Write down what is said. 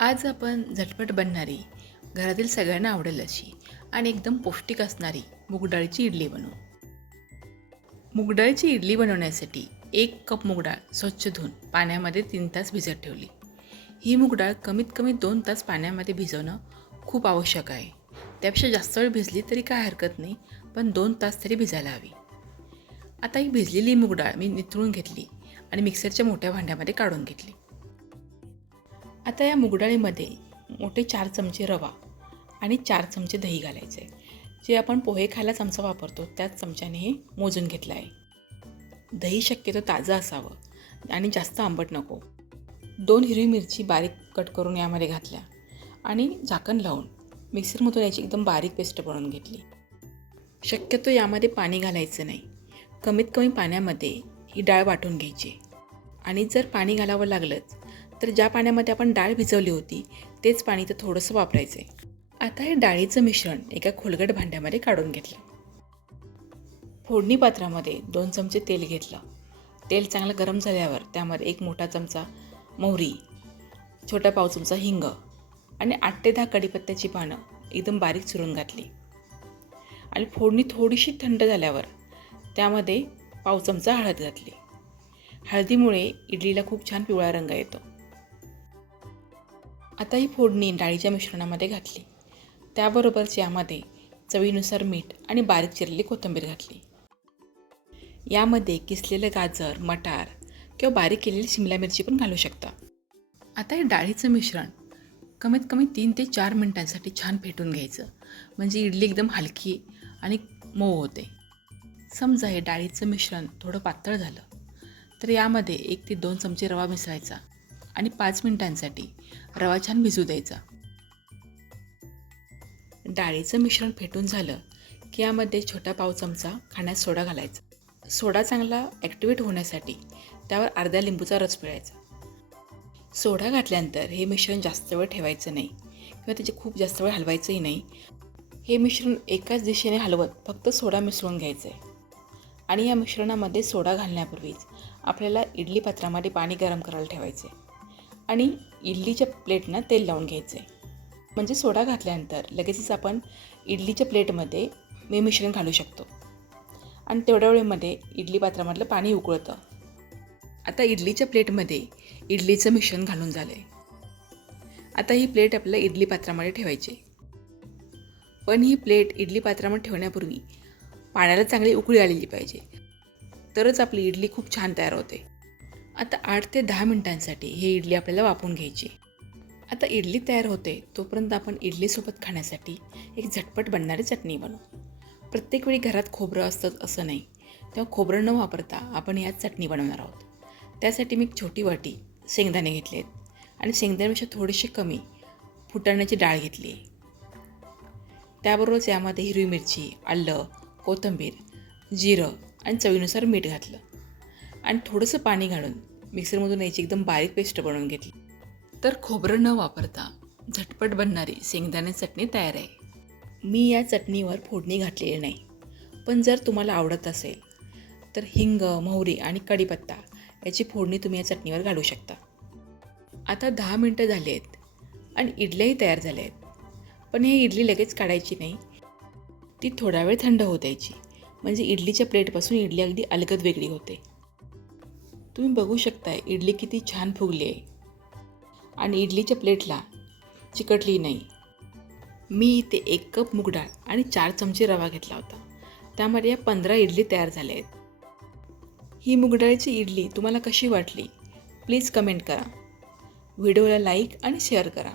आज आपण झटपट बनणारी, घरातील सगळ्यांना आवडेल अशी आणि एकदम पौष्टिक असणारी मूगडाळीची इडली बनवू. मूगडाळीची इडली बनवण्यासाठी 1 कप मूगडाळ स्वच्छ धुवून पाण्यामध्ये 3 तास भिजत ठेवली. ही मूगडाळ कमीत कमी 2 तास पाण्यामध्ये भिजवणं खूप आवश्यक आहे. त्यापेक्षा जास्त वेळ भिजली तरी काय हरकत नाही, पण 2 तास तरी भिजायला हवी. आता ही भिजलेली मूगडाळ मी निथळून घेतली आणि मिक्सरच्या मोठ्या भांड्यामध्ये काढून घेतली. आता या मूगडाळीमध्ये मोठे 4 चमचे रवा आणि 4 चमचे दही घालायचे आहे. जे आपण पोहे खायला चमचा वापरतो त्याच चमच्याने हे मोजून घेतलं आहे. दही शक्यतो ताजं असावं आणि जास्त आंबट नको. 2 हिरवी मिरची बारीक कट करून यामध्ये घातल्या आणि झाकण लावून मिक्सरमधून याची एकदम बारीक पेस्ट बनवून घेतली. शक्यतो यामध्ये पाणी घालायचं नाही. कमीत कमी पाण्यामध्ये ही डाळ वाटून घ्यायची आणि जर पाणी घालावं लागलंच तर ज्या पाण्यामध्ये आपण डाळ भिजवली होती तेच पाणी तर थोडंसं वापरायचं आहे. आता हे डाळीचं मिश्रण एका खोलगट भांड्यामध्ये काढून घेतलं. फोडणी पात्रामध्ये 2 चमचे तेल घेतलं. तेल चांगलं गरम झाल्यावर त्यामध्ये 1 मोठा चमचा मोहरी, छोटा पाव चमचा हिंग आणि 8 ते 10 कढीपत्त्याची पानं एकदम बारीक चिरून घातली. आणि फोडणी थोडीशी थंड झाल्यावर त्यामध्ये पाव चमचा हळद घातली. हळदीमुळे इडलीला खूप छान पिवळा रंग येतो. आता ही फोडणी डाळीच्या मिश्रणामध्ये घातली. त्याबरोबरच यामध्ये चवीनुसार मीठ आणि बारीक चिरलेली कोथिंबीर घातली. यामध्ये किसलेलं गाजर, मटार किंवा बारीक केलेली शिमला मिरची पण घालू शकता. आता हे डाळीचं मिश्रण कमीत कमी 3 ते 4 मिनिटांसाठी छान फेटून घ्यायचं, म्हणजे इडली एकदम हलकी आणि मऊ होते. समजा हे डाळीचं मिश्रण थोडं पातळ झालं तर यामध्ये 1 ते 2 चमचे रवा मिसळायचा आणि 5 मिनिटांसाठी रवा छान भिजू द्यायचा. डाळीचं मिश्रण फेटून झालं की यामध्ये छोटा पाव चमचा खाण्यात सोडा घालायचा. सोडा चांगला ॲक्टिवेट होण्यासाठी त्यावर अर्ध्या लिंबूचा रस पिळायचा. सोडा घातल्यानंतर हे मिश्रण जास्त वेळ ठेवायचं नाही किंवा त्याचे खूप जास्त वेळ हलवायचंही नाही. हे मिश्रण एकाच दिशेने हलवत फक्त सोडा मिसळून घ्यायचं आहे. आणि या मिश्रणामध्ये सोडा घालण्यापूर्वीच आपल्याला इडली पात्रामध्ये पाणी गरम करायला ठेवायचे आणि इडलीच्या प्लेटनं तेल लावून घ्यायचे. म्हणजे सोडा घातल्यानंतर लगेचच आपण इडलीच्या प्लेटमध्ये हे मिश्रण घालू शकतो आणि तेवढ्या वेळेमध्ये इडली पात्रामधलं पाणी उकळतं. आता इडलीच्या प्लेटमध्ये इडलीचं मिश्रण घालून झालं आहे. आता ही प्लेट आपल्याला इडली पात्रामध्ये ठेवायची. पण ही प्लेट इडली पात्रामध्ये ठेवण्यापूर्वी पाण्याला चांगली उकळी आलेली पाहिजे, तरच आपली इडली खूप छान तयार होते. आता 8 ते 10 मिनिटांसाठी ही इडली आपल्याला वाफवून घ्यायची. आता इडली तयार होते तोपर्यंत आपण इडलीसोबत खाण्यासाठी एक झटपट बनणारी चटणी बनवू. प्रत्येक वेळी घरात खोबरं असतं असं नाही, तेव्हा खोबरं न वापरता आपण यात चटणी बनवणार आहोत. त्यासाठी मी एक छोटी वाटी शेंगदाणे घेतले आहेत आणि शेंगदाण्यापेक्षा थोडीशी कमी फुटाण्याची डाळ घेतली आहे. त्याबरोबरच यामध्ये हिरवी मिरची, आलं, कोथिंबीर, जिरं आणि चवीनुसार मीठ घातलं आणि थोडंसं पाणी घालून मिक्सरमधून याची एकदम बारीक पेस्ट बनवून घेतली. तर खोबरं न वापरता झटपट बनणारी शेंगदाणे चटणी तयार आहे. मी या चटणीवर फोडणी घातलेली नाही, पण जर तुम्हाला आवडत असेल तर हिंग, मोहरी आणि कढीपत्ता याची फोडणी तुम्ही या चटणीवर घालू शकता. आता 10 मिनटं झाली आहेत आणि इडल्याही तयार झाल्या आहेत. पण ही इडली लगेच काढायची नाही, ती थोडा वेळ थंड होऊ द्यायची, म्हणजे इडलीच्या प्लेटपासून इडली अगदी अलगद वेगळी होते. तुम्ही बघू शकता इडली किती छान फुगली आहे आणि इडलीच्या प्लेटला चिकटली नाही. मी इथे 1 कप मूगडाळ आणि 4 चमचे रवा घेतला होता. त्यामध्ये या 15 इडली तयार झाल्या आहेत. ही मूगडाळीची इडली तुम्हाला कशी वाटली प्लीज कमेंट करा. व्हिडिओला लाईक आणि शेअर करा.